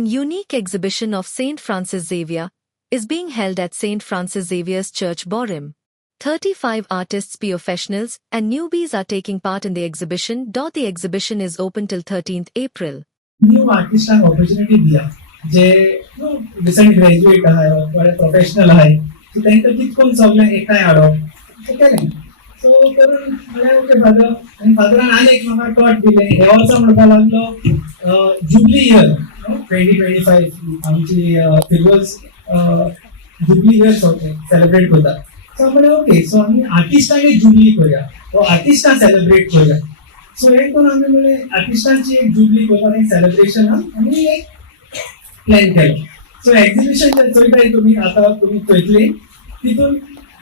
and unique exhibition of St Francis Xavier is being held at St Francis Xavier's Church, Borim. 35 artists, peofessionals, and newbies are taking part in the exhibition. The exhibition is open till 13th April. New artist an opportunity दिया जे recent graduate आहे बरे professional आहे तो त्यांचं कितकोन सगळे एका आडो तो केले सो करून मला ओके फादर आणि फादरान आलेक म्हाका टॉट दिले हे ऑल्सो म्हणपा लागलो जुबली इयर 2025 आमची फिगर्स जुबली इयर सेलिब्रेट करतात सो म्हणले ओके सो आम्ही आर्टिस्टांनी जुबली करूया व आर्टिस्टां सेलिब्रेट करूया सो एक कोण आम्ही म्हणजे आर्टिस्टांची एक जुबली करपाक एक सेलिब्रेशन आम्ही एक प्लॅन केलं सो एक्झिबिशन जे चलताय तुम्ही आता तुम्ही पळयतले तितून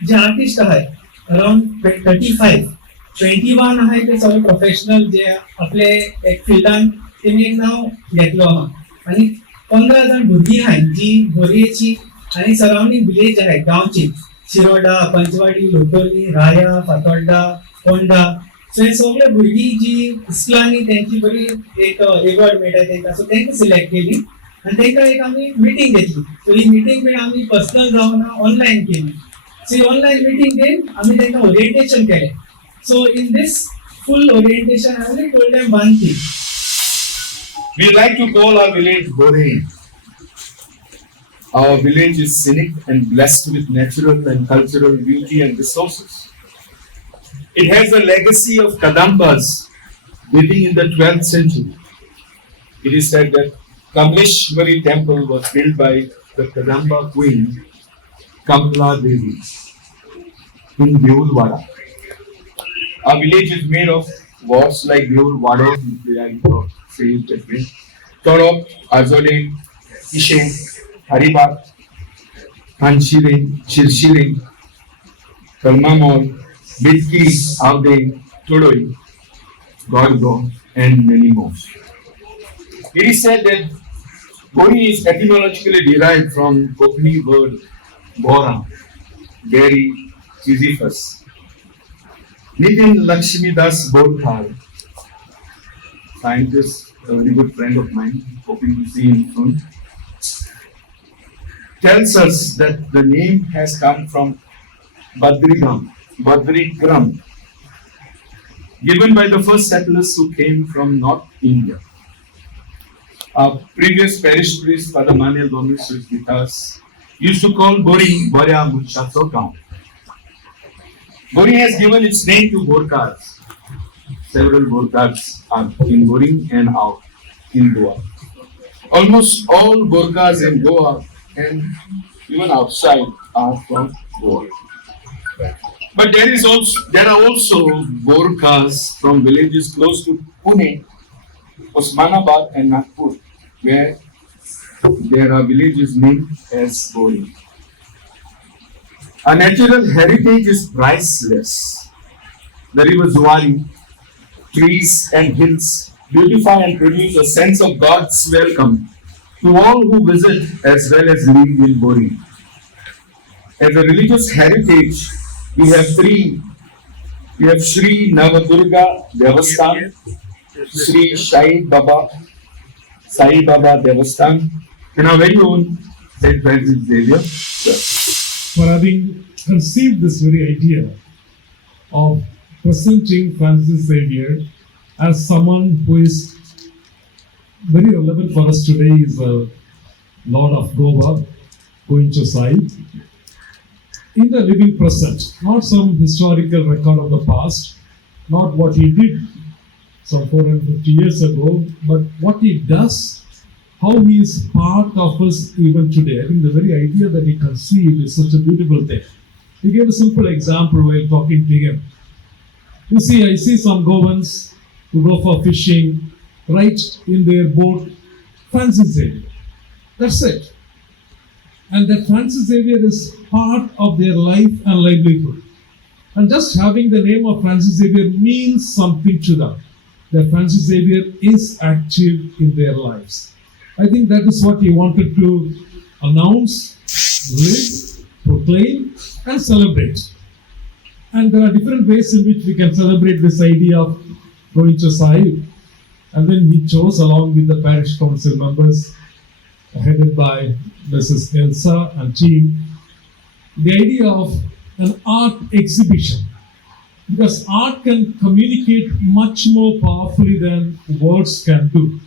जे आर्टिस्ट आहे अराउंड 21 आहे ते सगळे प्रोफेशनल जे आपले एक फिल्डान तेमी एक नाव घेतलो आहा आणि 15 जण भुरगीं आहाय जी बोरयेची आणि सराउंडिंग विलेज आहे गांवची शिरोडा पंचवाडी लोटोली राया फातोड्डा कोंडा सो हे सगळे भुरगीं जी इस्लांनी त्यांची बरी एक एवॉर्ड मेळटा तांकां सो तांकां सिलेक्ट केली आणि तांकां एक आमी मिटींग घेतली सो ही मिटींग बीन आमी पर्सनल जावन ऑनलायन केली सो ऑनलायन मिटींग घेवन आमी तांकां ओरिएंटेशन केलें so in this full orientation I only told them one thing. We like to call our village Borim. Our village is scenic and blessed with natural and cultural beauty and resources. It has a legacy of Kadambas dating in the 12th century. It is said that Kamleshwari temple was built by the Kadamba queen Kamla Devi in Deulwada. Our village is made of words like Deulwada, Torop, Azode, Ishe, Haribat, Hanshire, Chirshire, Kalmamol, Bitki, Avde, Todoi, Godgo, and many more. It is said that Bori is etymologically derived from Konkani word Bora, Gary, Sisyphus. Nitin Lakshmidas Bodhar, scientist, a very good friend of mine, hoping to see him soon, tells us that the name has come from Badrigram, given by the first settlers who came from North India. Our previous parish priest, Father Manuel Gomes, who is with us, used to call Borim Boria Muchato town. Borim has given its name to Borkas. Several Borkas are in Borim and out in Goa. Almost all Borkas in Goa and even outside are from Goa. But there are also Borkas from villages close to Pune, Osmanabad and Nagpur, where there are villages named as Borim. Our natural heritage is priceless. The river Zuari, trees and hills beautify and produce a sense of God's welcome to all who visit as well as live in Borim. As a religious heritage, we have three. We have Sri Navadurga Devasthan, Sri Sai Baba Devasthan, and our very own St Francis Xavier Church. For having conceived this very idea of presenting Francis Xavier as someone who is very relevant for us today is a Lord of Goa, going to side, in the living present, not some historical record of the past, not what he did some 450 years ago, but what he does, how he is part of us even today. I think the very idea that he conceived is such a beautiful thing. He gave a simple example while talking to him. You see, I see some Goans who go for fishing, right in their boat, Francis Xavier. That's it. And that Francis Xavier is part of their life and livelihood. And just having the name of Francis Xavier means something to them. That Francis Xavier is active in their lives. I think that is what he wanted to announce, live, proclaim, and celebrate. And there are different ways in which we can celebrate this idea of going to Sahib. And then he chose, along with the parish council members, headed by Mrs. Elsa and team, the idea of an art exhibition. Because art can communicate much more powerfully than words can do.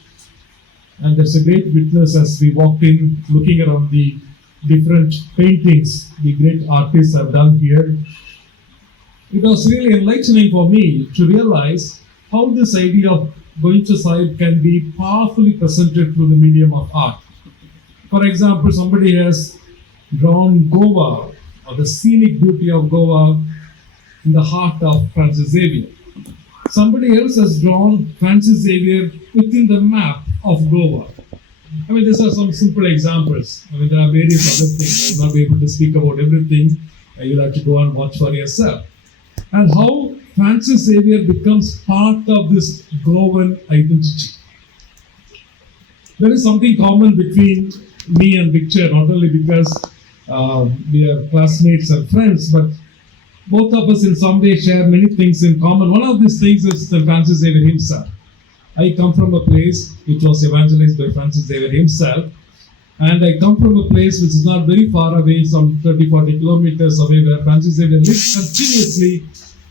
And there's a great witness as we walked in, looking around the different paintings the great artists have done here. It was really enlightening for me to realize how this idea of going to side can be powerfully presented through the medium of art. For example, somebody has drawn Goa, or the scenic beauty of Goa, in the heart of Francis Xavier. Somebody else has drawn Francis Xavier within the map of Goa. I mean, these are some simple examples. I mean, there are various other things. I'll not be able to speak about everything. You'll have to go and watch for yourself. And how Francis Xavier becomes part of this Goan identity. There is something common between me and Victor, not only because we are classmates and friends, but both of us in some way share many things in common. One of these things is St Francis Xavier himself. I come from a place which was evangelized by Francis Xavier himself, and I come from a place which is not very far away, some 30-40 kilometers away, where Francis Xavier lived continuously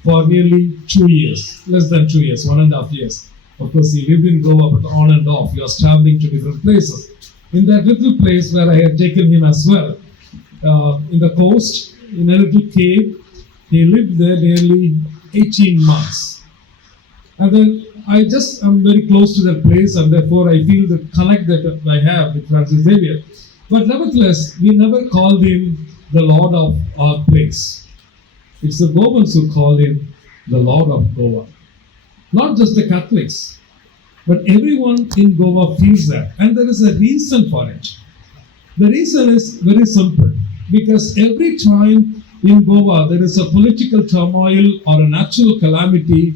for nearly 2 years, less than 2 years, 1.5 years. Of course, he lived in Goa, but on and off, he was traveling to different places. In that little place where I had taken him as well, in the coast, in a little cave, he lived there nearly 18 months. And then I'm very close to that place, and therefore I feel the connect that I have with Francis Xavier. But nevertheless, we never called him the Lord of our place. It's the Goans who call him the Lord of Goa. Not just the Catholics, but everyone in Goa feels that. And there is a reason for it. The reason is very simple. Because every time in Goa there is a political turmoil or a natural calamity,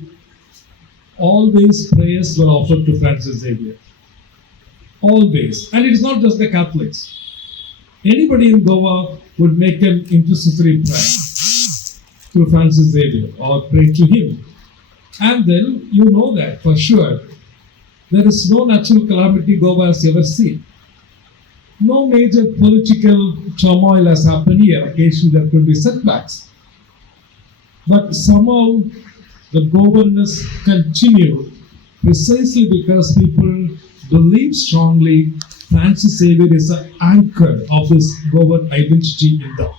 always prayers were offered to Francis Xavier. Always. And it's not just the Catholics. Anybody in Goa would make an intercessory prayer to Francis Xavier or pray to him. And then you know that for sure. There is no natural calamity Goa has ever seen. No major political turmoil has happened here. Occasionally there could be setbacks. But somehow the Goanness continued precisely because people believe strongly Francis Xavier is an anchor of this Goan identity in them.